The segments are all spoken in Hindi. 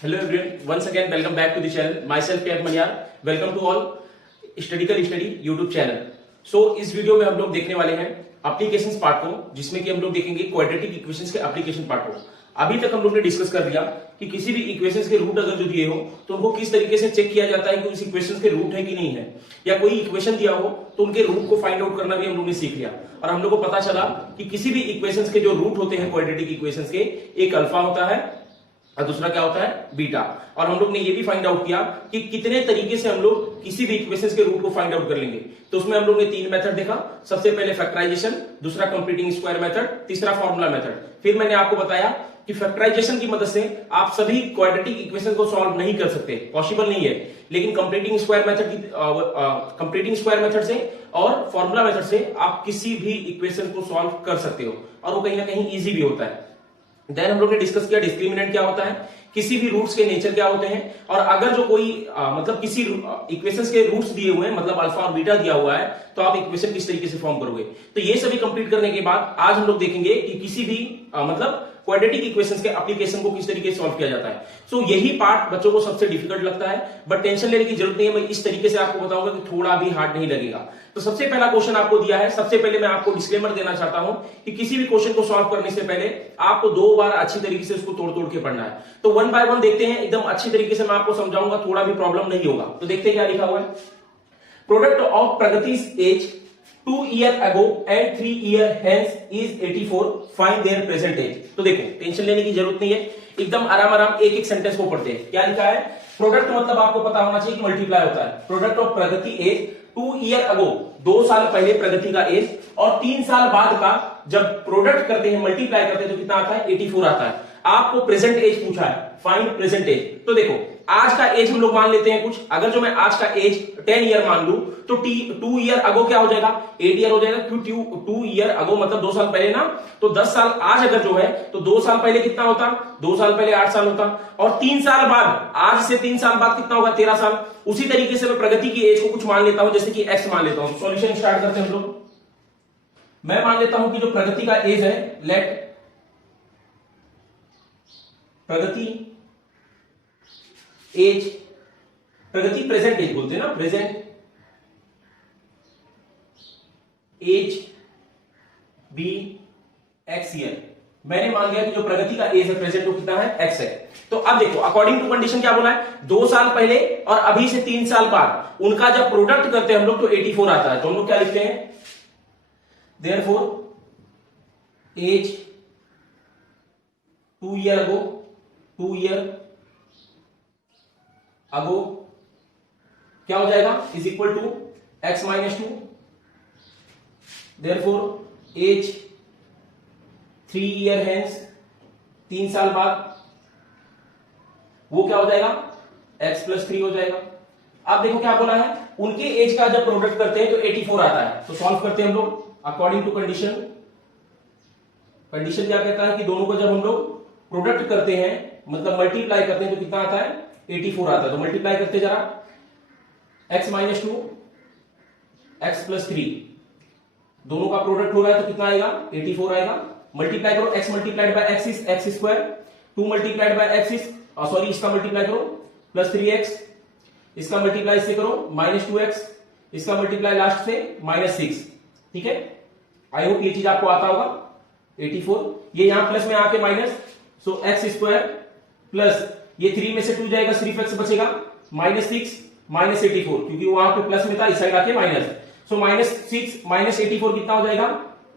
Hello everyone, once again welcome back to the channel. Myself KF Manyar. Welcome to all स्टडिकल स्टडी यूट्यूब चैनल। सो इस वीडियो में हम लोग देखने वाले हैं एप्लीकेशंस पार्ट को, जिसमें कि हम लोग देखेंगे क्वाड्रेटिक इक्वेशंस के एप्लीकेशन पार्ट को। अभी तक हम लोग ने डिस्कस कर लिया कि किसी भी इक्वेशंस के रूट अगर जो दिए हो तो उनको किस तरीके से चेक किया जाता है कि उस इक्वेशंस के रूट है कि नहीं है, या कोई इक्वेशन दिया हो तो उनके रूट को फाइंड आउट करना भी हम लोग ने सीख लिया। और हम लोग को पता चला कि किसी भी इक्वेशंस के जो रूट होते हैं क्वाड्रेटिक इक्वेशंस के, एक अल्फा होता है और दूसरा क्या होता है, बीटा। और हम लोग ने ये भी फाइंड आउट किया कि कितने तरीके से हम लोग किसी भी इक्वेशंस के रूट को फाइंड आउट कर लेंगे। तो उसमें हम लोग ने तीन मेथड देखा। सबसे पहले फैक्टराइजेशन, दूसरा कंप्लीटिंग स्क्वायर मेथड, तीसरा फॉर्मूला मेथड। फिर मैंने आपको बताया कि फैक्टराइजेशन की मदद से आप सभी क्वाड्रेटिक इक्वेशन को सॉल्व नहीं कर सकते, पॉसिबल नहीं है, लेकिन कंप्लीटिंग स्क्वायर मेथड से और फॉर्मूला मेथड से आप किसी भी इक्वेशन को सॉल्व कर सकते हो, और वो कहीं ना कहीं इजी भी होता है। देन हम लोग ने डिस्कस किया डिस्क्रिमिनेंट क्या होता है, किसी भी रूट्स के नेचर क्या होते हैं, और अगर जो कोई मतलब किसी इक्वेशंस के रूट्स दिए हुए हैं, मतलब अल्फा और बीटा दिया हुआ है, तो आप इक्वेशन किस तरीके से फॉर्म करोगे। तो ये सभी कंप्लीट करने के बाद आज हम लोग देखेंगे कि किसी भी मतलब क्वाड्रेटिक इक्वेशंस के एप्लीकेशन को किस तरीके से सॉल्व किया जाता है। सो यही पार्ट बच्चों को सबसे डिफिकल्ट लगता है, बट टेंशन लेने की जरूरत नहीं है। मैं इस तरीके से आपको बताऊंगा कि थोड़ा भी हार्ड नहीं लगेगा। तो सबसे पहला क्वेश्चन आपको दिया है। सबसे पहले मैं आपको डिस्क्लेमर देना चाहता हूं कि किसी भी क्वेश्चन को सॉल्व करने से पहले आपको दो बार अच्छी तरीके से उसको तोड़ तोड़ के पढ़ना है। तो वन बाय वन देखते हैं, एकदम अच्छी तरीके से मैं आपको समझाऊंगा, थोड़ा भी प्रॉब्लम नहीं होगा। तो देखते हैं क्या लिखा हुआ है। प्रोडक्ट ऑफ प्रगति's age 2 year ago and 3 year hence is 84. Find their present age. तो देखो, टेंशन लेने की जरूरत नहीं है, एकदम आराम आराम एक एक सेंटेंस को पढ़ते हैं। क्या लिखा है, प्रोडक्ट मतलब आपको पता होना चाहिए कि मल्टीप्लाई होता है। Product of Pragati age 2 year ago, 2 साल पहले प्रगति का एज, और 3 साल बाद का जब प्रोडक्ट करते हैं, मल्टीप्लाई करते हैं, तो कितना आता है, 84 आता है। आपको प्रेजेंट एज पूछा है, फाइंड प्रेजेंट एज। तो देखो, आज का एज हम लोग मान लेते हैं कुछ। अगर जो मैं आज का एज 10 ईयर मान लू तो 2 ईयर अगो क्या हो जाएगा, 8 ईयर हो जाएगा। क्यों 2 ईयर अगो मतलब 2 साल पहले ना, तो 10 साल आज अगर जो है तो 2 साल पहले कितना होता, 2 साल पहले 8 साल होता, और 3 साल बाद, आज से 3 साल बाद कितना होगा, 13 साल। उसी तरीके से मैं प्रगति की एज को कुछ मान लेता हूं, जैसे कि एक्स मान लेता हूं। सॉल्यूशन स्टार्ट करते हैं हम लोग। मैं मान लेता हूं कि जो प्रगति का एज है, let Pragati age, Pragati present age बोलते हैं ना, present age be x year. मैंने मान लिया कि जो प्रगति का एज है प्रेजेंट, वो कितना है, एक्स है। तो अब देखो, अकॉर्डिंग टू कंडीशन क्या बोला है, 2 साल पहले और अभी से 3 साल बाद उनका जब प्रोडक्ट करते हैं हम लोग तो 84 आता है। तो हम लोग क्या लिखते हैं, therefore age 2 year ago, 2 year ago क्या हो जाएगा, is equal to x minus 2। Therefore age 3 year hence, 3 साल बाद वो क्या हो जाएगा, x प्लस 3 हो जाएगा। अब देखो क्या बोला है, उनके एज का जब प्रोडक्ट करते हैं तो 84 आता है। तो सॉल्व करते हैं हम लोग अकॉर्डिंग टू कंडीशन। कंडीशन क्या कहता है कि दोनों को जब हम लोग प्रोडक्ट करते हैं, मतलब मल्टीप्लाई करते हैं, तो कितना आता है, 84 आता है। तो मल्टीप्लाई करते जरा, x माइनस 2 एक्स प्लस 3, दोनों का प्रोडक्ट हो रहा है तो कितना आएगा, 84 आएगा। मल्टीप्लाई करो, x multiplied by x is x square, 2 multiplied by x is sorry, इसका मल्टीप्लाई करो प्लस 3x, इसका मल्टीप्लाई से करो माइनस 2x, इसका मल्टीप्लाई लास्ट से माइनस 6। ठीक है, आई होप ये चीज आपको आता होगा। 84 ये यहां प्लस में आके माइनस, सो एक्स स्क्वायर प्लस ये 3 में से 2 जाएगा, सिर्फ x बचेगा, माइनस 6 माइनस 84, क्योंकि वहां पे प्लस में था, इस साइड आके माइनस। सो माइनस 6 माइनस 84 कितना हो जाएगा,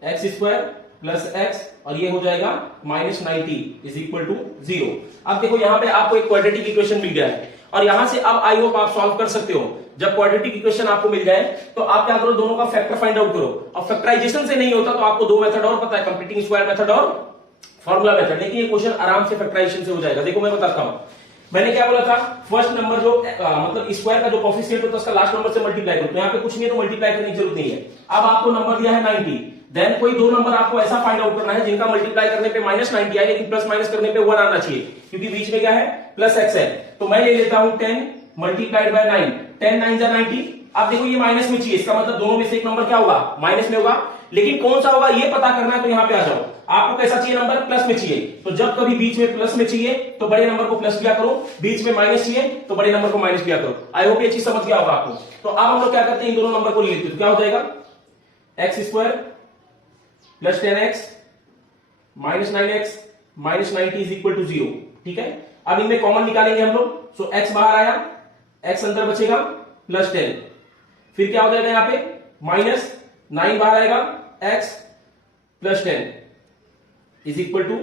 एक्स स्क्वायर प्लस एक्स, और ये हो जाएगा माइनस 90 इज इक्वल टू 0। अब देखो यहां पे आपको एक क्वाड्रेटिक इक्वेशन मिल गया है, और यहां से अब आई होप आप सॉल्व कर सकते हो। जब क्वाड्रेटिक इक्वेशन आपको मिल जाए तो आप क्या करो, दोनों का फैक्टर फाइंड आउट करो। और फैक्टराइजेशन से नहीं होता तो आपको 2 मेथड और पता है, कंप्लीटिंग स्क्वायर मेथड और फॉर्मूला मेथड। लेकिन ये क्वेश्चन आराम से फैक्टराइजेशन से हो जाएगा। देखो मैं बताता हूं, मैंने क्या बोला था, फर्स्ट नंबर जो मतलब स्क्वायर का जो कोफिशिएंट होता है उसका लास्ट नंबर से मल्टीप्लाई करो। तो यहाँ पे कुछ नहीं है तो मल्टीप्लाई करने की जरूरत नहीं है। अब आपको नंबर दिया है 90, देन कोई 2 नंबर आपको ऐसा फाइंड आउट करना है जिनका मल्टीप्लाई करने पे माइनस 90 आए, लेकिन प्लस माइनस करने पे 1 आना चाहिए, क्योंकि बीच में क्या है, प्लस एक्स है। तो मैं ले लेता हूं 10 मल्टीप्लाइड बाय 9, 10 9 जा 90, अब देखो ये माइनस में चाहिए, इसका मतलब दोनों में से एक नंबर क्या होगा, माइनस में होगा। लेकिन कौन सा होगा ये पता करना है, तो यहां पे आ जाओ। आपको कैसा चाहिए नंबर, प्लस में चाहिए, तो जब कभी बीच में प्लस में चाहिए तो बड़े नंबर को प्लस लिया करो, बीच में माइनस चाहिए तो बड़े नंबर को माइनस लिया करो। आई होप ये चीज समझ गया होगा आपको। तो अब हम लोग क्या करते हैं, इन दोनों नंबर को ले लेते हैं, तो क्या हो जाएगा, x square plus 10x minus 9x minus 90 is equal to 0। ठीक है, अब इनमें कॉमन निकालेंगे हम लोग। सो x बाहर आया, x अंदर बचेगा प्लस 10, फिर क्या हो जाएगा यहां पे माइनस 9 बाहर आएगा, x plus 10 is equal to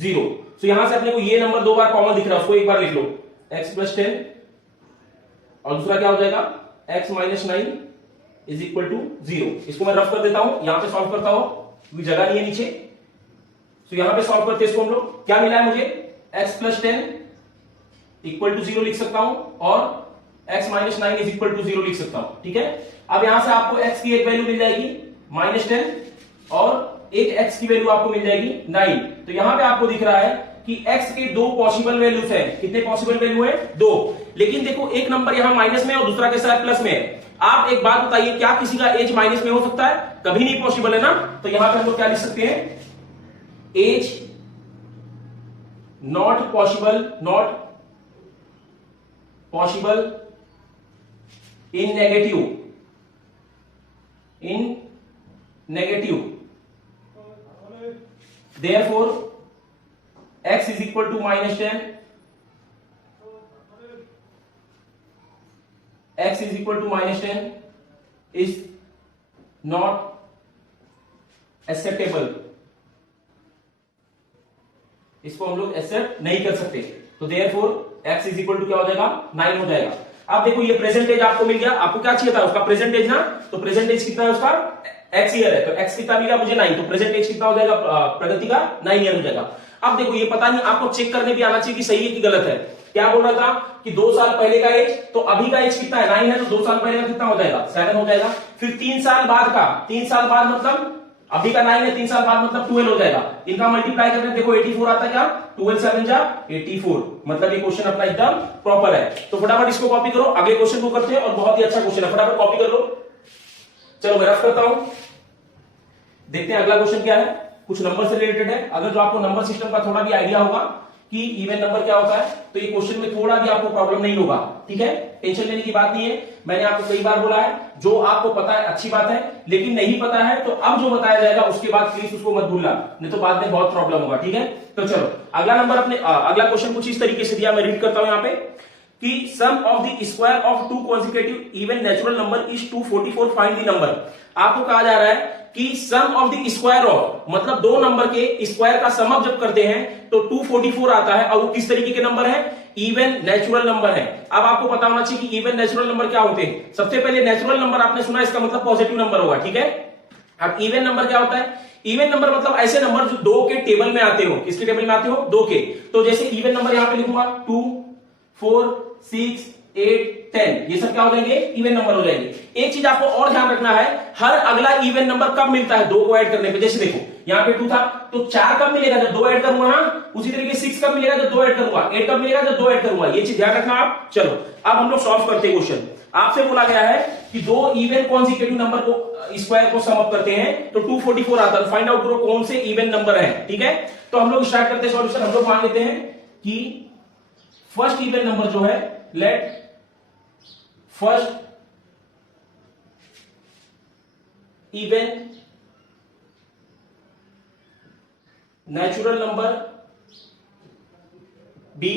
0। So यहां से अपने को ये नंबर दो बार कॉमन दिख रहा है, उसको एक बार लिख लो, x प्लस 10 और दूसरा क्या हो जाएगा x minus 9 is equal to 0। इसको मैं रफ कर देता हूं, यहां पे सॉल्व करता हूं क्योंकि जगह नहीं है नीचे। तो यहां पे सॉल्व करते हैं इसको हम लोग, क्या मिला है मुझे, x प्लस 10 इक्वल टू 0 लिख सकता हूं और x minus 9 is equal to 0 लिख सकता हूं। ठीक है, अब यहां से आपको x की एक वैल्यू मिल जाएगी माइनस 10 और एक x की वैल्यू आपको मिल जाएगी 9। तो यहां पे आपको दिख रहा है कि x के दो पॉसिबल वैल्यूज हैं। कितने पॉसिबल वैल्यू है, दो। लेकिन देखो एक नंबर यहां माइनस में और दूसरा कैसा है, प्लस में है। आप एक बात बताइए, क्या किसी का एज माइनस में हो सकता है, कभी नहीं पॉसिबल है ना। तो यहां पे हम लोग क्या लिख सकते हैं, age not possible in negative, therefore x is equal to minus 10, x is equal to minus 10 is not acceptable। इसको हम लोग एक्सेप्ट नहीं कर सकते, तो therefore x is equal to क्या हो जाएगा, 9 हो जाएगा। अब देखो ये प्रेजेंटेज आपको मिल गया, आपको क्या चाहिए था उसका प्रेजेंटेज ना, तो प्रेजेंटेज कितना है उसका, x ईयर है, तो x कितना मिला मुझे 9, तो प्रेजेंटेज कितना हो जाएगा प्रगति का, 9 ईयर हो जाएगा। अब देखो ये पता नहीं, आपको चेक करने भी आना चाहिए कि सही है कि गलत है। क्या बोल रहा था कि 2 साल पहले का एज, तो अभी का एज कितना है, 9 है, तो 2 साल पहले का कितना हो जाएगा, 7 हो जाएगा। फिर 3 साल बाद का, 3 साल बाद मतलब अभी का 9 है, 3 साल बाद मतलब 12 हो जाएगा। इनका मल्टीप्लाई करके देखो 84 आता है, क्या 12 7 जा 84, मतलब ये क्वेश्चन अपना एकदम प्रॉपर है। तो फटाफट इसको कॉपी करो, अगले क्वेश्चन को करते हैं और बहुत ही अच्छा क्वेश्चन है, फटाफट कॉपी कर लो। चलो मैं रफ करता हूं, देखते हैं अगला क्वेश्चन क्या है, कुछ नंबर से रिलेटेड है। अगर जो आपको नंबर सिस्टम का थोड़ा भी आइडिया होगा कि इवन नंबर क्या होता है, तो ये क्वेश्चन में थोड़ा भी आपको प्रॉब्लम नहीं होगा। ठीक है, टेंशन लेने की बात नहीं है। मैंने आपको कई बार बोला है, जो आपको पता है अच्छी बात है, लेकिन नहीं पता है तो अब जो बताया जाएगा उसके बाद प्लीज उसको मत भूलना, नहीं तो बाद में बहुत प्रॉब्लम होगा। ठीक है, तो चलो अगला नंबर अपने अगला क्वेश्चन कुछ इस तरीके से दिया, मैं रीड करता हूं यहाँ पे कि sum of the square of 2 consecutive even natural number is 244, find the number. आपको कहा जा रहा है कि sum of the square of, मतलब दो नंबर के स्क्वायर का सम अप जब करते हैं तो 244 आता है, और वो किस तरीके के नंबर है, इवन नेचुरल नंबर है। अब आपको पता होना चाहिए कि इवन नेचुरल नंबर क्या होते हैं। सबसे पहले नेचुरल नंबर आपने सुना, इसका मतलब पॉजिटिव नंबर होगा। ठीक है, अब इवन नंबर क्या होता है, इवन नंबर मतलब ऐसे नंबर जो 2 के टेबल में आते हो। किसके टेबल में आते हो, 2 के। तो जैसे इवन नंबर यहां पे लिखूंगा 2 4 6 8 10, ये सब क्या हो जाएंगे, इवन नंबर हो जाएंगे। एक चीज आपको और ध्यान रखना है, हर अगला इवन नंबर कब मिलता है, 2 को ऐड करने पे। जैसे देखो यहां पे 2 था, तो 4 कब मिलेगा, जब 2 ऐड करूंगा ना। उसी तरीके 6 कब मिलेगा, जब 2 ऐड करूंगा। 8 कब मिलेगा, जब 2 ऐड करूंगा। ये चीज ध्यान रखना आप। चलो अब हम लोग सॉल्व करते हैं क्वेश्चन। आपसे बोला गया है कि 2 इवन कॉन्सिक्यूटिव नंबर को स्क्वायर को सम अप करते हैं तो 244 आता है। फाइंड आउट करो कौन से इवन नंबर है। ठीक है, तो हम लोग स्टार्ट करते हैं सॉल्यूशन। हम लोग मान लेते हैं कि फर्स्ट इवन नंबर जो है, let first even natural number be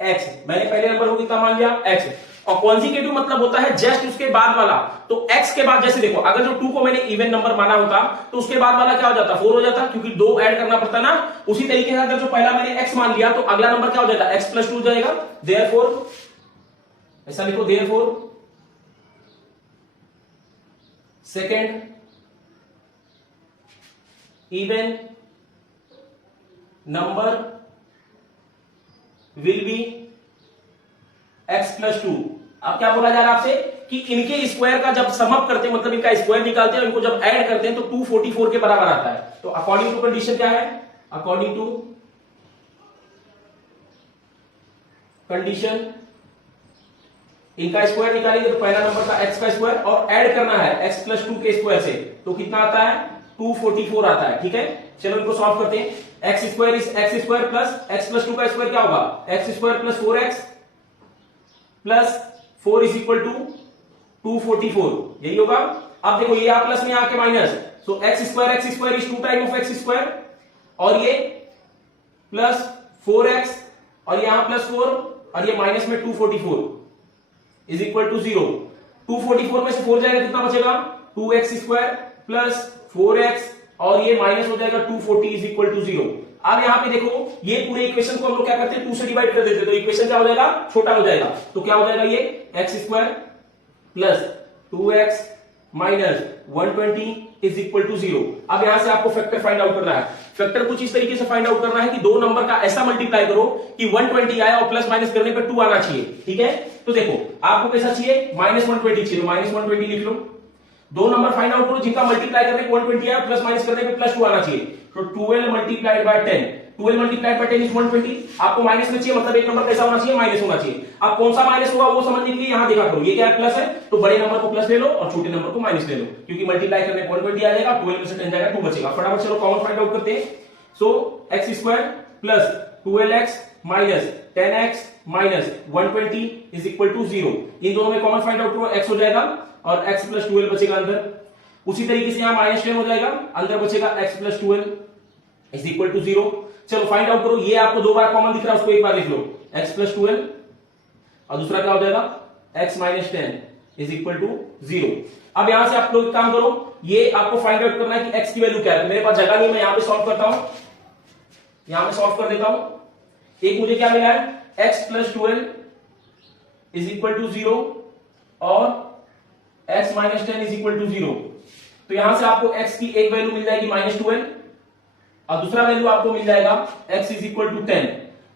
x. मैंने पहले नंबर को कितना मान लिया, एक्स। और कॉन्जिक्यूटिव मतलब होता है जस्ट उसके बाद वाला। तो एक्स के बाद, जैसे देखो अगर जो 2 को मैंने इवन नंबर माना होता तो उसके बाद वाला क्या हो जाता, 4 हो जाता, क्योंकि 2 ऐड करना पड़ता ना। उसी तरीके से अगर जो पहला मैंने एक्स मान लिया तो अगला नंबर क्या हो जाएगा, एक्स प्लस 2 हो जाएगा। देयरफॉर ऐसा लिखो, therefore second even number will be x plus 2। अब क्या बोला जा रहा है आपसे कि इनके स्क्वायर का जब सम अप करते हैं, मतलब इनका स्क्वायर निकालते हैं, इनको जब ऐड करते हैं तो 244 के बराबर आता है। तो अकॉर्डिंग टू कंडीशन क्या है, अकॉर्डिंग टू कंडीशन इनका स्क्वायर निकालेंगे तो पहला नंबर का x का स्क्वायर और ऐड करना है x प्लस 2 के स्क्वायर से, तो कितना आता है 244 आता है। ठीक है, चलो इनको सॉल्व करते हैं। x square is x square plus x plus 2 का स्क्वायर क्या होगा, x square plus 4x plus 4 is equal to 244, यही होगा। अब देखो ये आप प्लस में आके minus, so x square is 2 time of x square, और ये प्लस 4x और यहां प्लस 4 और ये माइनस में 244 इज इक्वल टू 0। 244 में से 4 जाएगा कितना बचेगा, 2x स्क्वायर प्लस 4x और ये माइनस हो जाएगा 240 इज इक्वल टू 0। अब यहां पे देखो ये पूरे इक्वेशन को हम लोग क्या करते हैं 2 से डिवाइड कर देते हैं, तो इक्वेशन क्या हो जाएगा, छोटा हो जाएगा। तो क्या हो जाएगा, ये x square plus 2x minus 120 is equal to 0। अब यहां से आपको फैक्टर फाइंड आउट करना है। फैक्टर कुछ इस तरीके से फाइंड आउट करना है कि दो नंबर का ऐसा मल्टीप्लाई करो कि 120 आए और प्लस माइनस करने पर 2 आना चाहिए। ठीक है, तो देखो आपको कैसा चाहिए, -120 चाहिए, तो -120 लिख लो। दो नंबर फाइंड आउट करो जिनका मल्टीप्लाई करने पे 120 आया, प्लस माइनस करने पे +2 आना चाहिए। तो 12 multiplied by 10, 12 multiplied by 10 is 120। आपको माइनस में चाहिए, मतलब एक नंबर कैसा होना चाहिए, माइनस होना चाहिए। अब कौन सा माइनस होगा वो समझने के लिए यहां देखा करो, ये क्या है, प्लस है, तो बड़े नंबर को प्लस ले लो और छोटे नंबर को माइनस ले लो, क्योंकि मल्टीप्लाई करने पे 120 आ जाएगा, 12 में से 10 जाएगा, 2 बचेगा। फटाफट चलो कॉमन फाइंड आउट करते हैं। So x square plus 12x minus 10x minus 120 is equal to 0। इन दोनों में कॉमन फाइंड आउट करो, x हो जाएगा और x प्लस 12 बचेगा अंदर। उसी तरीके से यहां -10 हो जाएगा, अंदर बचेगा x plus 12 is equal to 0। चलो फाइंड आउट करो, ये आपको 2 बार कॉमन दिख रहा है, उसको एक बार लिख लो, x प्लस 12 और दूसरा क्या हो जाएगा, x minus 10 is equal to 0। अब यहां से आप लोग एक काम करो, ये आपको फाइंड आउट करना है कि x की वैल्यू क्या है। मेरे पास जगह नहीं, मैं यहां पे सॉल्व करता हूं, यहां पे सॉल्व कर देता हूं। एक मुझे क्या मिला है, x plus 12 is equal to 0 और x minus 10 is equal to 0। तो यहां से आपको x की एक वैल्यू मिल जाएगी -12 और दूसरा वैल्यू आपको मिल जाएगा x इज इक्वल टू 10।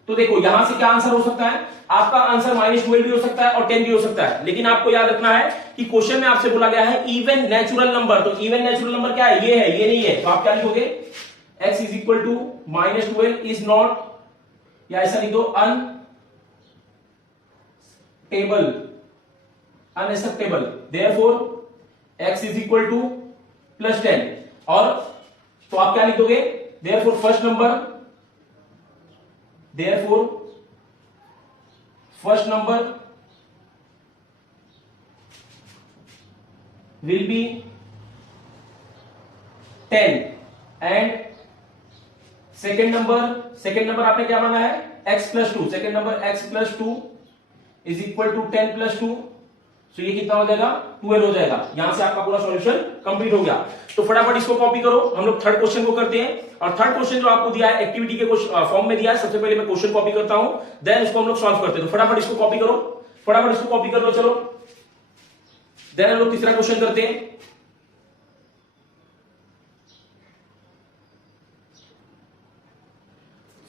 तो देखो यहां से क्या आंसर हो सकता है, आपका आंसर -12 भी हो सकता है और 10 भी हो सकता है, लेकिन आपको याद रखना है कि क्वेश्चन में आपसे बोला गया है इवन नेचुरल नंबर। तो इवन नेचुरल नंबर क्या है, ये है, ये नहीं है, तो आप क्या लिखोगे, x is equal to -12 is not, या ऐसा लिख दो, unacceptable, therefore x is equal to +10। और तो आप क्या लिख दोगे, therefore first number will be 10 and second number आपने क्या माना है, x plus 2, second number x plus 2 is equal to 10 plus 2, तो ये कितना हो जाएगा, 12 हो जाएगा। यहां से आपका पूरा सॉल्यूशन कंप्लीट हो गया। तो फटाफट इसको कॉपी करो, हम लोग थर्ड क्वेश्चन को करते हैं। और थर्ड क्वेश्चन जो आपको दिया है एक्टिविटी के फॉर्म में दिया है, सबसे पहले मैं क्वेश्चन कॉपी करता हूं, देन उसको हम लोग सॉल्व करते हैं। तो फटाफट इसको कॉपी करो, फटाफट इसको कॉपी कर लो, चलो देन हम लोग तीसरा क्वेश्चन करते हैं।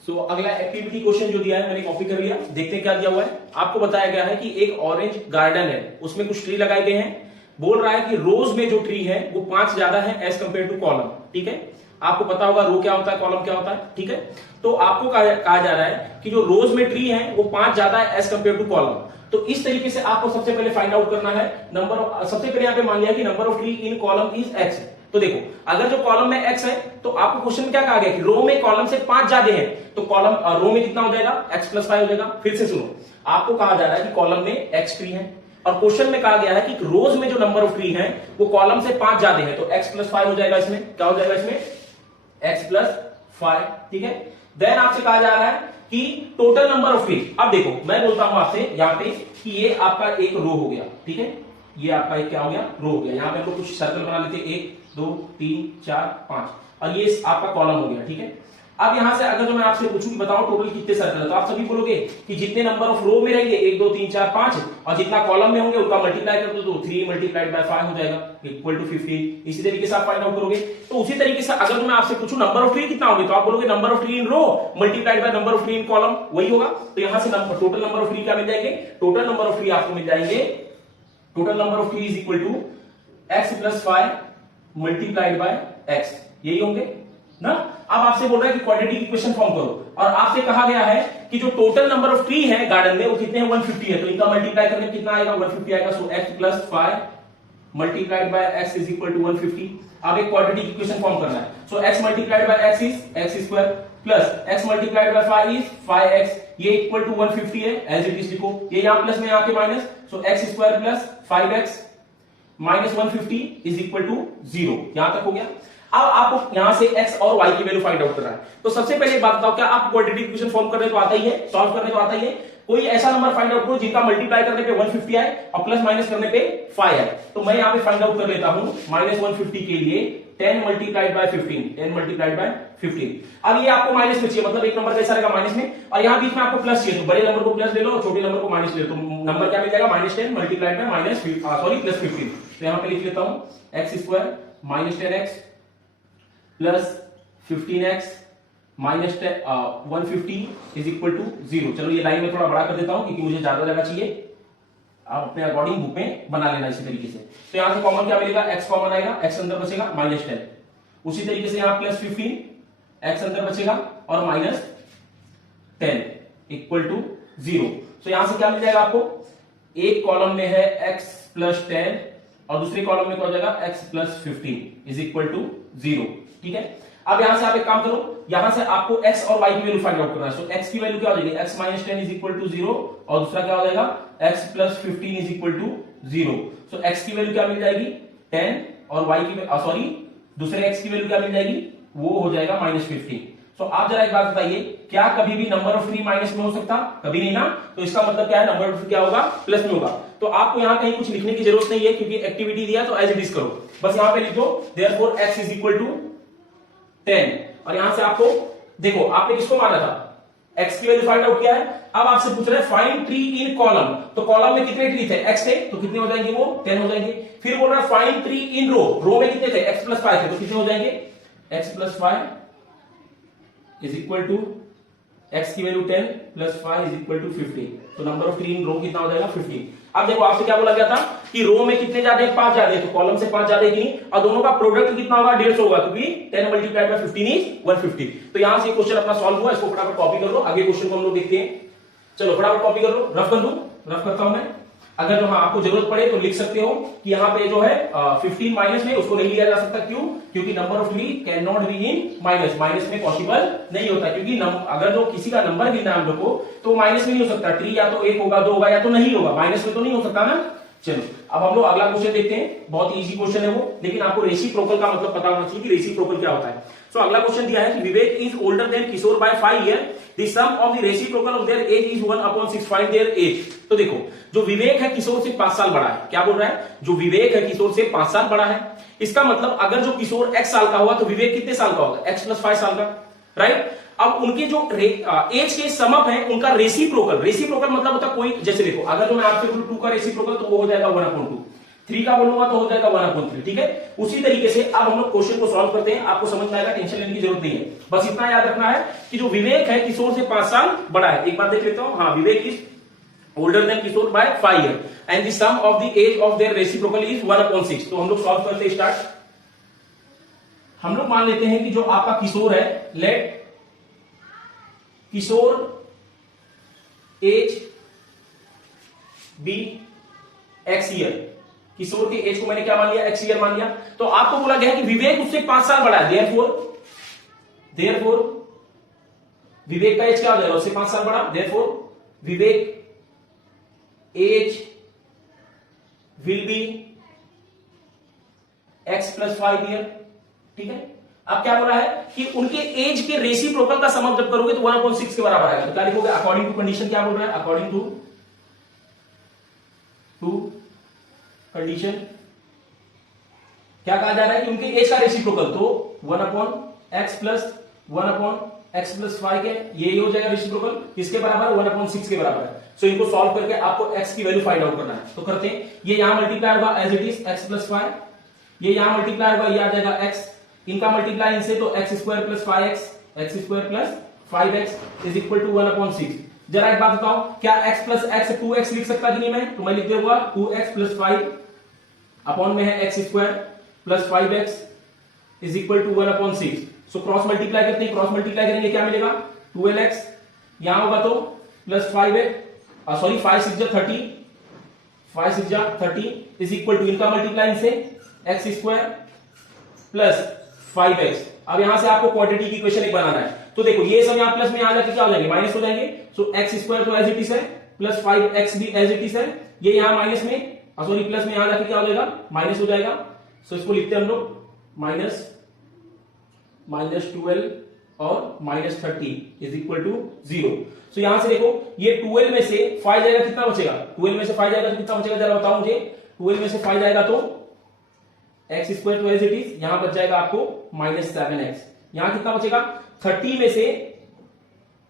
तो अगला एक्टिविटी क्वेश्चन जो दिया है मैंने कॉपी कर लिया, देखते हैं क्या दिया हुआ है। आपको बताया गया है कि एक ऑरेंज गार्डन है, उसमें कुछ ट्री लगाए गए हैं। बोल रहा है कि रोज में जो ट्री है वो 5 ज्यादा है एज कंपेयर टू कॉलम। ठीक है, आपको पता होगा रो क्या होता है, कॉलम क्या होता है। ठीक है, तो आपको कहा जा रहा है कि जो रोज में ट्री है वो 5 ज्यादा है एज कंपेयर टू कॉलम। तो इस तरीके से आपको सबसे पहले फाइंड आउट करना है नंबर ऑफ, सबसे पहले यहां पे मान लिया कि number of tree in column is x। तो देखो अगर जो कॉलम में x है तो आपको क्वेश्चन में क्या कहा गया कि रो में कॉलम से 5 ज्यादा है, तो कॉलम रो में कितना हो जाएगा, x प्लस 5 हो जाएगा। फिर से सुनो, आपको कहा जा रहा है कि कॉलम में x ट्री है और क्वेश्चन में कहा गया है कि रोज में जो नंबर ऑफ ट्री है वो कॉलम से 5 ज्यादा है, तो x प्लस 5 हो जाएगा। इसमें क्या हो जाएगा, इसमें x प्लस 5। ठीक है, देन आपसे कहा जा रहा है कि टोटल नंबर ऑफ ट्री। अब देखो मैं बोलता हूं आपसे यहां पे कि ये आपका एक रो हो गया। ठीक है, ये आपका एक क्या हो गया, रो हो गया। यहां पे कुछ सर्कल बना लेते, 1 2 3 4 5, और ये आपका कॉलम हो गया। ठीक है, अब यहां से अगर जो मैं आपसे पूछूं कि बताओ टोटल कितने सर्कल है, तो आप सभी बोलोगे कि जितने नंबर ऑफ रो में रहेंगे 1 2 3 4 5, और जितना कॉलम में होंगे उनका मल्टीप्लाई कर दो, तो 3 मल्टीप्लाइड बाय 5 हो जाएगा इक्वल टू 15। इसी तरीके से आप फाइंड आउट करोगे। तो उसी तरीके से अगर मैं आपसे पूछूं नंबर ऑफ ट्री कितना होंगे, तो आप बोलोगे number of tree in row multiplied by number of tree in column, वही होगा। तो यहां से टोटल नंबर ऑफ ट्री क्या मिल जाएंगे, टोटल नंबर ऑफ ट्री आपको मिल जाएंगे, total number of tree is equal to x plus 5 multiplied by x, यही होंगे। ना। अब आपसे बोल रहा है कि क्वाड्रेटिक इक्वेशन फॉर्म करो, और आपसे कहा गया है कि जो टोटल नंबर ऑफ ट्री है गार्डन में वो कितने हैं, 150 है, तो इनका मल्टीप्लाई करने कितना आएगा, 150 आएगा। So x plus 5 multiplied by x is equal to 150। अब एक क्वाड्रेटिक इक्वेशन फॉर्म करना है। So x multiplied by x is x square plus x multiplied by 5 is 5x, ये इक्वल टू 150 है, एज इट इज लिखो, ये यहां प्लस में यहां के minus, so x square plus 5x minus 150 is equal to 0। यहां तक हो गया। अब आपको यहां से x और y की वैल्यू फाइंड आउट करना है। तो सबसे पहले एक बात बताओ, क्या आप क्वाड्रेटिक इक्वेशन फॉर्म करने तो आता ही है, सॉल्व करने तो आता ही है, कोई ऐसा नंबर फाइंड आउट करो जिनका मल्टीप्लाई करने पे 150 आए और प्लस माइनस करने पे 5 आए। तो मैं यहां पे फाइंड आउट कर लेता हूं, माइनस 150 के लिए 10 मल्टीप्लाइड बाय 15, 10 मल्टीप्लाइड बाय 15। अब ये आपको माइनस में चाहिए, मतलब एक नंबर कैसा रहेगा, माइनस में, और यहां बीच में आपको प्लस चाहिए, तो बड़े नंबर को प्लस ले लो और छोटे नंबर को माइनस ले लो, तो नंबर क्या मिल जाएगा, -10 मल्टीप्लाइड बाय माइनस प्लस 15। तो यहां पे लिख लेता हूं x square minus 10x plus 15x minus 150 is equal to 0। चलो ये लाइन में थोड़ा बड़ा कर देता हूं क्योंकि मुझे ज्यादा जगह चाहिए, आप अपने अकॉर्डिंग बुक में बना लेना इसी तरीके से। तो यहां से कॉमन क्या मिलेगा, x कॉमन आएगा, x अंदर बचेगा -10, उसी तरीके से यहां प्लस 15 x अंदर बचेगा और -10 इक्वल टू 0। तो यहां से क्या मिल जाएगा आपको, एक कॉलम में है x प्लस 10 और दूसरे कॉलम में क्या हो जाएगा x plus 15 is equal to 0। ठीक है, अब यहां से आप एक काम करो, यहां से आपको x और y की वैल्यू फाइंड आउट करना है। सो x की वैल्यू क्या हो जाएगी, x minus 10 is equal to 0 और दूसरा क्या हो जाएगा x plus 15 is equal to 0। So x की वैल्यू क्या मिल जाएगी 10 और y की सॉरी दूसरे x की वैल्यू क्या मिल जाएगी, वो हो जाएगा -15। तो आप जरा एक बात बताइए, क्या कभी भी नंबर ऑफ ट्री माइनस में हो सकता, कभी नहीं ना, तो इसका मतलब क्या है, नंबर ऑफ ट्री क्या होगा, प्लस में होगा। तो आपको यहां कहीं कुछ लिखने की जरूरत नहीं है क्योंकि एक्टिविटी दिया तो एज इट इज करो, बस यहां पे लिख दो therefore x is equal to 10, और यहां से आपको देखो आपने किसको माना था, x की वैल्यू फाइंड आउट किया है। अब आपसे पूछ रहे हैं फाइंड ट्री इन कॉलम, तो कॉलम में कितने ट्री थे, x थे, तो कितने हो जाएंगे, वो 10 हो जाएंगे। फिर बोल रहा है फाइंड ट्री इन रो, रो में कितने थे, x प्लस 5 थे, तो कितने हो जाएंगे, x plus 5 is equal to x की value 10 plus 5 is equal to 15। तो number of tree in row कितना हो जाएगा, 15। अब देखो आपसे क्या बोला गया था कि रो में कितने ज्यादा है, 5 ज्यादा है, तो कॉलम से 5 ज्यादा है कि नहीं, और दोनों का प्रोडक्ट कितना होगा, 150 होगा, क्योंकि 10 मल्टीप्लाइड बाय 15 इज 150। तो यहां से क्वेश्चन अपना सॉल्व हुआ, इसको फटाफट कॉपी कर लो, आगे क्वेश्चन को हम लोग देखते हैं। चलो फटाफट कॉपी कर लो, रफ कर दूं, रफ करता हूं मैं, अगर जो हाँ आपको जरूरत पड़े तो लिख सकते हो कि यहाँ पे जो है 15 माइनस में उसको नहीं लिया जा सकता, क्यों, क्योंकि number of tree can not be in minus, minus में पॉसिबल नहीं होता, क्योंकि अगर जो किसी का नंबर गिनना है हम लोग को तो माइनस में नहीं हो सकता, ट्री या तो 1 होगा 2 होगा या तो नहीं होगा, माइनस में तो नहीं हो सकता ना। चलो अब हम लोग अगला क्वेश्चन देखते हैं, बहुत इजी क्वेश्चन है वो, लेकिन आपको रेसिप्रोकल का मतलब पता होना चाहिए कि रेसिप्रोकल क्या होता है। सो अगला क्वेश्चन दिया है कि Vivek is older than Kishore by 5 year, the sum of the reciprocal of their age is 1/6, find their age. तो देखो जो विवेक है किशोर से 5 साल बड़ा है, क्या बोल रहा है, जो विवेक है किशोर से 5 साल बड़ा है, इसका मतलब अगर जो किशोर x साल का हुआ तो विवेक कितने साल का होगा, x प्लस 5 साल का, राइट। अब उनके जो एज के समअप है उनका रेसिप्रोकल, रेसिप्रोकल मतलब होता कोई, जैसे देखो अगर जो मैं आपसे बोलूं 2 का रेसिप्रोकल तो वो हो जाएगा 1/2, 3 का बोलूंगा तो हो जाएगा 1/3, ठीक है। उसी तरीके से अब हम लोग क्वेश्चन को सॉल्व करते हैं, आपको समझ में आएगा, टेंशन लेने की जरूरत नहीं है, बस इतना याद रखना है कि जो विवेक है किशोर से 5 साल बड़ा है। एक बार देख लेता हूं, हाँ Vivek is older than Kishore by 5 year and the sum of the age of their reciprocal is 1/6। तो हम लोग सॉल्व करते हैं, स्टार्ट। हम लोग मान लेते हैं कि जो आपका किशोर है, लेट किशोर एज बी x ईयर, किशोर के एज को मैंने क्या मान लिया, x ईयर मान लिया। तो आपको बोला गया कि विवेक उससे 5 साल बड़ा है, देयरफॉर विवेक का एज क्या हो जाएगा, उससे 5 साल बड़ा, therefore Vivek age will be x plus 5 year, ठीक है। अब क्या बोला है कि उनके एज के रेसिप्रोकल का सम जब करोगे तो 1/6 के बराबर आएगा, तो क्या लिखोगे, अकॉर्डिंग टू कंडीशन, क्या बोल रहा है, अकॉर्डिंग टू कंडीशन क्या कहा जा रहा है कि उनके एज का रेसिप्रोकल, तो 1/x प्लस 1/x प्लस 5 के ये हो जाएगा रेसिप्रोकल, किसके बराबर, 1/6 के बराबर है। सो इनको सॉल्व करके आपको x की वैल्यू फाइंड आउट करना है, तो करते हैं। ये यहां मल्टीप्लाई होगा as it is x plus 5, ये यहां मल्टीप्लाई होगा, ये आ जाएगा x, इनका मल्टीप्लाई इनसे तो x square plus 5x, x square plus 5x is equal to 1/6। जरा एक बात बताओ, क्या x प्लस x 2x लिख सकता कि नहीं मैं, तो मैं लिख दूंगा 2x प्लस 5 अपॉन में है x square plus 5x is equal to 1/6। So cross multiply करते हैं, क्रॉस मल्टीप्लाई करेंगे क्या मिलेगा 12x, यहां होगा तो plus 5x, sorry 5 6 30, 5 6 30 is equal to इनका मल्टीप्लाई से एक्स स्क्वायर प्लस 5x। अब यहां से आपको क्वाड्रेटिक इक्वेशन एक बनाना है, तो देखो ये सब यहां प्लस में आ जाके क्या हो जाएंगे माइनस हो जाएंगे। सो एक्स स्क्वायर तो एज इट इज है प्लस 5x भी एज इट इज है, ये यहां माइनस में सॉरी प्लस में यहां जाके क्या हो जाएगा माइनस हो जाएगा। सो इसको लिखते हैं हम लोग माइनस 12 और minus 30 is equal to 0। So यहां से देखो ये 12 में से 5 जाएगा कितना बचेगा, 12 में से 5 जाएगा तो कितना बचेगा जरा बताओ मुझे। 12 में से 5 जाएगा तो एक्स स्क्वायर तो एज इट इज, यहां बच जाएगा आपको माइनस 7x। यहां कितना बचेगा 30 में से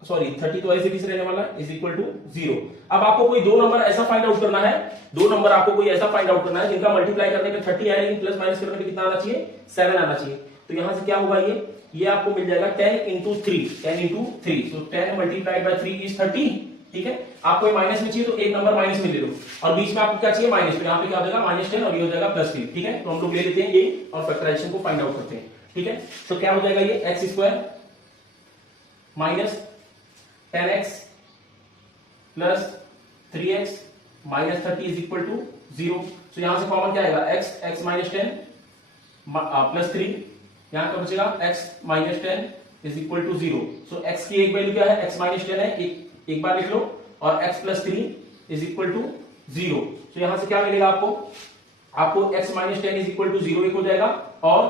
सॉरी 30 तो एज इट इज रहने वाला इज इक्वल टू 0। अब आपको कोई दो नंबर ऐसा फाइंड आउट करना है, दो नंबर आपको कोई ऐसा फाइंड आउट करना है जिनका मल्टीप्लाई करने पे 30 है लेकिन प्लस माइनस करने पे कितना आना चाहिए 7 आना चाहिए। तो यहां से क्या होगा ये आपको मिल जाएगा 10 into 3, 10 into 3, so 10 multiplied by 3 is 30। ठीक है, आपको ये माइनस में चाहिए तो एक नंबर माइनस में ले लो, और बीच में आपको क्या चाहिए माइनस, तो यहाँ पे क्या हो जाएगा -10 और ये हो जाएगा +3। ठीक है, तो हम लोग ले लेते हैं ये और फैक्टराइजेशन को फाइंड आउट करते हैं। ठीक है, तो क्या हो जाएगा ये x square minus 10x plus 3x minus 30 is equal to 0। तो यहां से कॉमन क्या आएगा x माइनस 10 प्लस 3, यहां का बचेगा x minus 10 is equal to 0। So x की एक वैल्यू क्या है x माइनस 10 है, एक बार लिख लो, और x plus 3 is equal to 0। तो यहां से क्या मिलेगा आपको x minus 10 is equal to 0 एक हो जाएगा और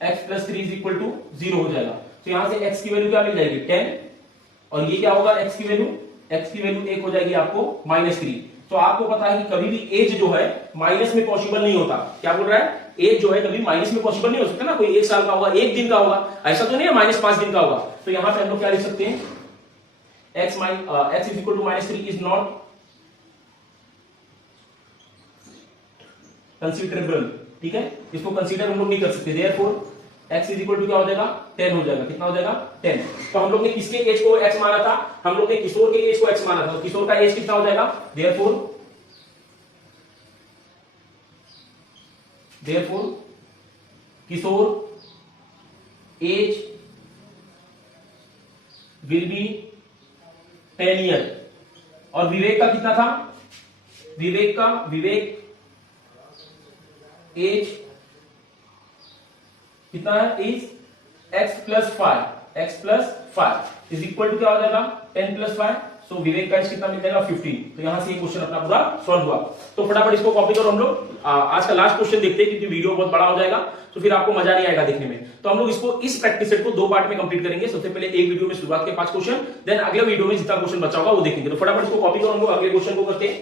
x plus 3 is equal to 0 हो जाएगा। तो यहां से x की वैल्यू क्या मिल जाएगी 10, और ये क्या होगा x की वैल्यू एक हो जाएगी आपको -3। तो आपको पता है कि कभी भी एज जो है माइनस में पॉसिबल नहीं होता। क्या बोल रहा है, एज जो है कभी माइनस में पॉसिबल नहीं हो सकता ना, कोई 1 साल का होगा, 1 दिन का होगा, ऐसा तो नहीं है -5 दिन का होगा। तो यहां पे हम लोग क्या लिख सकते हैं x is equal to -3 is not considerable. ठीक है, इसको कंसीडर हम लोग नहीं कर सकते, therefore x is equal to क्या हो जाएगा 10 हो जाएगा। कितना हो जाएगा 10। तो हम लोग ने किसके एज को x माना था, हम लोग ने किशोर के एज को x माना था, तो किशोर का एज कितना हो जाएगा, therefore Kishore age will be 10 year. और विवेक का कितना था, विवेक एज कितना है is x plus 5 is equal to क्या हो जाएगा 10 प्लस 5। सो विवेक का एज कितना मिल जाएगा 15। तो यहां से ये क्वेश्चन अपना पूरा सॉल्व हुआ। तो फटाफट इसको कॉपी करो, हम लोग आज का लास्ट क्वेश्चन देखते हैं क्योंकि वीडियो बहुत बड़ा हो जाएगा तो फिर आपको मजा नहीं आएगा देखने में। तो हम लोग इसको इस प्रैक्टिस सेट को 2 पार्ट में कंप्लीट करेंगे। सबसे पहले एक वीडियो में शुरुआत के 5 क्वेश्चन, देन अगले वीडियो में जितना क्वेश्चन बचा होगा वो देखेंगे। तो फटाफट इसको कॉपी करो, हम लोग अगले क्वेश्चन को करते हैं।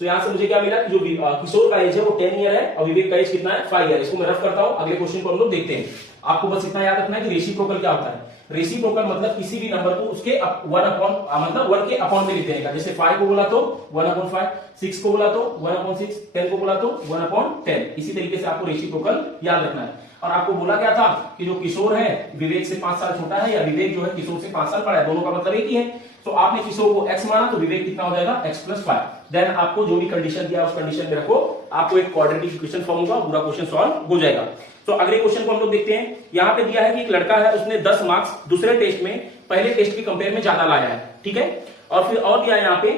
तो यहां से मुझे क्या मिला, जो किशोर का एज है वो 10 ईयर है और विवेक का एज कितना है 5 ईयर। इसको मैं रफ करता हूं, अगले क्वेश्चन को हम लोग देखते हैं। आपको बस इतना याद रखना है कि रेसिप्रोकल क्या होता है। रेसिप्रोकल मतलब किसी भी नंबर को उसके 1 के अपॉन में लिख देने का। जैसे 5 को बोला तो 1/5, 6 को बोला तो 1/6, 10 को बोला तो 1/10। इसी तरीके से आपको रेसिप्रोकल याद रखना है। और आपको बोला क्या था कि जो किशोर है विवेक से 5 साल छोटा है, या विवेक जो है किशोर से 5 साल बड़ा है, दोनों का मतलब एक ही है। तो आपने किशोर को x माना तो विवेक कितना हो जाएगा x प्लस 5। देन आपको जो भी कंडीशन दिया उस कंडीशन में रखो, आपको एक क्वाड्रेटिक इक्वेशन फॉर्म होगा, पूरा क्वेश्चन सॉल्व हो जाएगा। तो अगले क्वेश्चन को हम लोग देखते हैं। यहां पे दिया है कि एक लड़का है, उसने 10 मार्क्स दूसरे टेस्ट में पहले टेस्ट के कंपेयर में ज्यादा लाया है। ठीक है, और फिर और दिया है यहाँ पे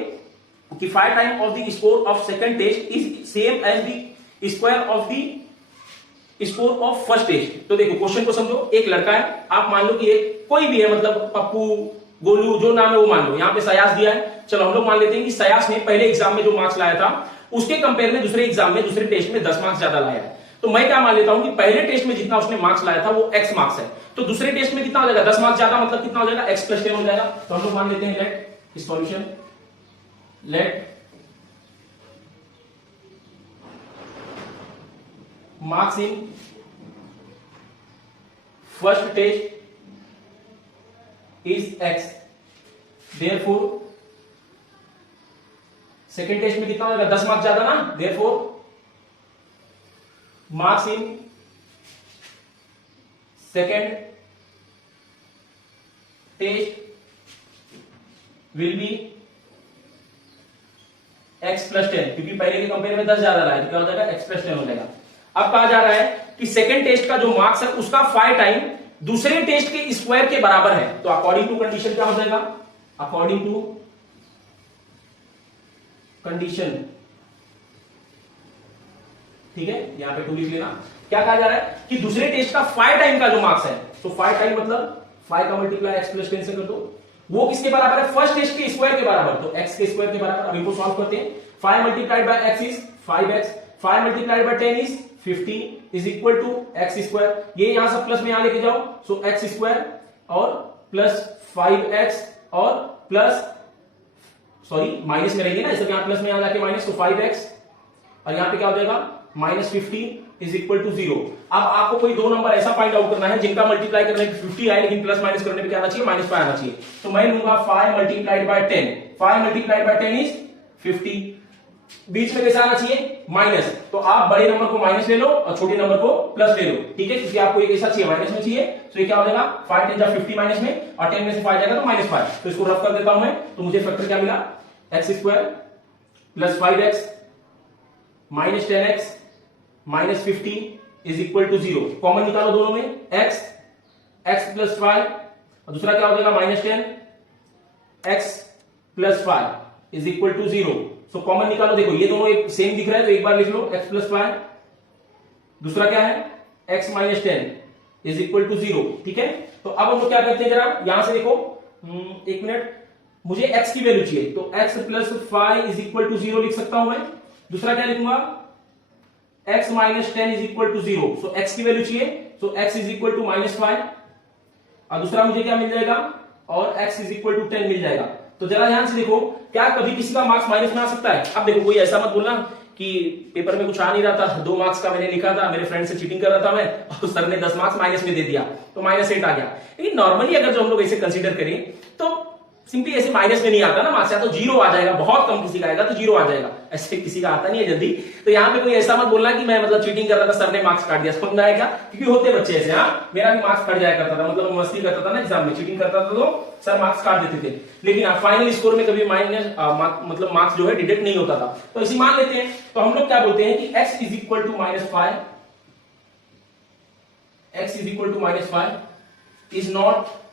कि 5 time of the score of second test is same as the square of the score of first test. तो देखो क्वेश्चन को समझो, एक लड़का है, आप मान लो कि एक कोई भी है, मतलब पप्पू गोलू जो नाम है वो मान लो। यहाँ पे सयास दिया है, चलो हम लोग मान लेते हैं कि सयास ने पहले एग्जाम में जो मार्क्स लाया था उसके कंपेयर में दूसरे एग्जाम में दूसरे टेस्ट में 10 मार्क्स ज्यादा लाया है। तो मैं क्या मान लेता हूं कि पहले टेस्ट में जितना उसने मार्क्स लाया था वो x मार्क्स है, तो दूसरे टेस्ट में कितना हो जाएगा 10 मार्क्स ज्यादा, मतलब कितना हो जाएगा x प्लस 10 हो जाएगा। तो हम लोग मान लेते हैं let solution, let marks in first test is x, therefore second test में कितना हो जाएगा 10 मार्क्स ज्यादा ना, therefore marks in second test will be x plus 10, क्योंकि पहले के कंपेयर में 10 ज्यादा रहा है तो क्या हो जाएगा x प्लस 10 हो जाएगा। अब कहा जा रहा है कि सेकेंड टेस्ट का जो मार्क्स है उसका 5 टाइम दूसरे टेस्ट के स्क्वायर के बराबर है, तो अकॉर्डिंग टू कंडीशन क्या हो जाएगा, अकॉर्डिंग टू कंडीशन, ठीक है, यहां पे टू लिख लेना। क्या कहा जा रहा है कि दूसरे टेस्ट का 5 टाइम का जो मार्क्स है, तो 5 टाइम मतलब 5 का मल्टीप्लाई x प्लस 10 से कर दो, वो किसके बराबर है, फर्स्ट टेस्ट के स्क्वायर के बराबर, तो x के स्क्वायर के बराबर। अब इनको सॉल्व करते हैं। 5 multiplied by x is 5x, 5 multiplied by 10 is 15 is equal to x square, ये यहां से प्लस में यहां लेके जाओ, सो x स्क्वायर और प्लस 5x और प्लस सॉरी माइनस में रहेंगे ना, इसलिए यहां प्लस में यहां जाके माइनस, तो 5x और यहां पे क्या हो जाएगा माइनस 15 इज इक्वल टू 0। अब आपको कोई दो नंबर ऐसा फाइंड आउट करना है जिनका मल्टीप्लाई करने पे 50 आए लेकिन प्लस माइनस करने पे क्या आना चाहिए, माइनस 5 आना चाहिए। तो मैं लूंगा 5 multiplied by 10, 5 multiplied by 10 is 50, बीच में कैसा आना चाहिए माइनस, तो आप बड़े नंबर को माइनस ले लो और छोटे नंबर को प्लस ले लो, ठीक है, क्योंकि आपको ये कैसा चाहिए माइनस में चाहिए। तो ये क्या हो जाएगा 5 10 जा 50 माइनस में और 10 में से 5 जाएगा तो माइनस 5, तो इसको रफ कर देता हूं मैं, तो मुझे फैक्टर क्या मिला, x square plus 5x minus 10x minus 50 is equal to 0। Common निकालो दोनों में, x प्लस 5 और दूसरा क्या हो जाएगा minus 10 x plus 5 is equal to 0। So common निकालो, देखो ये दोनों एक सेम दिख रहा है तो एक बार लिख लो x प्लस 5, दूसरा क्या है x minus 10 is equal to 0, ठीक है। तो अब हम लोग क्या करते हैं जरा यहां से देखो, एक मिनट, मुझे x की वैल्यू चाहिए, तो x plus 5 is equal to 0 लिख सकता हूं मैं। दूसरा क्या लिखूंगा x minus 10 is equal to 0, so x की वैल्यू चाहिए, so x is equal to minus 5 और दूसरा मुझे क्या मिल जाएगा, और x इज इक्वल टू 10 मिल जाएगा। तो जरा ध्यान से देखो, क्या कभी किसी का मार्क्स माइनस में आ सकता है? अब देखो कोई ऐसा मत बोलना कि पेपर में कुछ आ नहीं रहा था, 2 मार्क्स का मैंने लिखा था, मेरे फ्रेंड से चीटिंग कर रहा था मैं और सर ने 10 मार्क्स माइनस में दे दिया तो माइनस 8 आ गया। लेकिन नॉर्मली अगर जो हम लोग ऐसे कंसीडर करें तो सिंपली ऐसे माइनस में नहीं आता ना मार्क्स, या तो 0 आ जाएगा, बहुत कम किसी का आएगा तो 0 आ जाएगा, ऐसे किसी का आता नहीं है जल्दी। तो यहाँ पे कोई ऐसा मत बोलना कि मैं मतलब चीटिंग कर रहा था सर ने मार्क्स काट दिया, समझ में आएगा, क्योंकि होते बच्चे ऐसे, हाँ मेरा भी मार्क्स कट जाया करता था, मतलब मस्ती करता था ना एग्जाम में, चीटिंग करता था तो सर मार्क्स काट देते थे, लेकिन फाइनल स्कोर में कभी माइनस मतलब मार्क्स जो है डिडक्ट नहीं होता था। तो इसी मान लेते हैं, तो हम लोग क्या बोलते हैं कि x is equal to minus 5, x is equal to minus 5 is not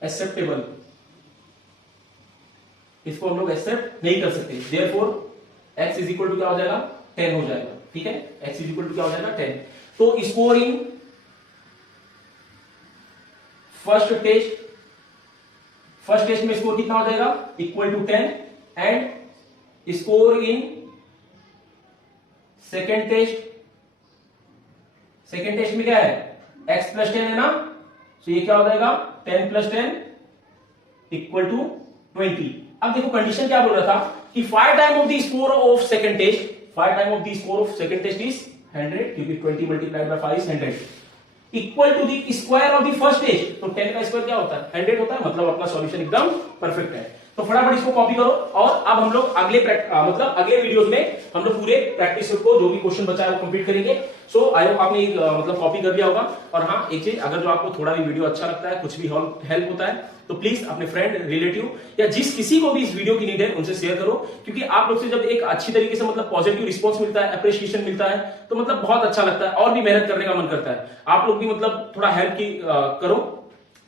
acceptable, इसको हम लोग एक्सेप्ट नहीं कर सकते, therefore x is equal to क्या हो जाएगा 10 हो जाएगा, ठीक है, x इज इक्वल टू क्या हो जाएगा 10। तो स्कोर इन फर्स्ट टेस्ट में स्कोर कितना हो जाएगा equal to 10 and score in second test में क्या है x प्लस 10 है ना, तो ये क्या हो जाएगा 10 प्लस 10 इक्वल टू 20। अब देखो कंडीशन क्या बोल रहा था कि 5 time of the score of second test, 5 time of the score of second test is 100, क्योंकि 20 multiplied by 5 is 100 equal to the square of the first test. तो 10 का स्क्वायर क्या होता है 100 होता है, मतलब अपना सॉल्यूशन एकदम परफेक्ट है। तो फटाफट इसको कॉपी करो और अब हम लोग अगले वीडियोस में हम लोग पूरे प्रैक्टिस को जो भी क्वेश्चन बचा है वो कंप्लीट करेंगे। सो आई होप आपने मतलब कॉपी कर लिया होगा। और हाँ एक चीज, अगर जो आपको थोड़ा भी वीडियो अच्छा लगता है, कुछ भी हेल्प होता है, तो प्लीज अपने फ्रेंड, रिलेटिव या जिस किसी को भी इस वीडियो की नीड है उनसे शेयर करो, क्योंकि आप लोग से जब एक अच्छी तरीके से मतलब पॉजिटिव रिस्पॉन्स मिलता है, अप्रिशिएशन मिलता है, तो मतलब बहुत अच्छा लगता है और भी मेहनत करने का मन करता है। आप लोग भी मतलब थोड़ा हेल्प करो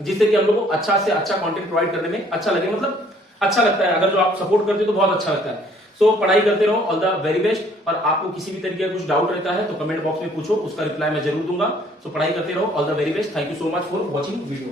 जिससे कि हम लोग को अच्छा से अच्छा कंटेंट प्रोवाइड करने में अच्छा लगे, मतलब अच्छा लगता है। अगर जो आप सपोर्ट करते हो तो बहुत अच्छा लगता है। सो पढ़ाई करते रहो, ऑल द वेरी बेस्ट। और आपको किसी भी तरीके का कुछ डाउट रहता है तो कमेंट बॉक्स में पूछो, उसका रिप्लाई मैं जरूर दूंगा। सो पढ़ाई करते रहो, all the very best. Thank you so much for watching video.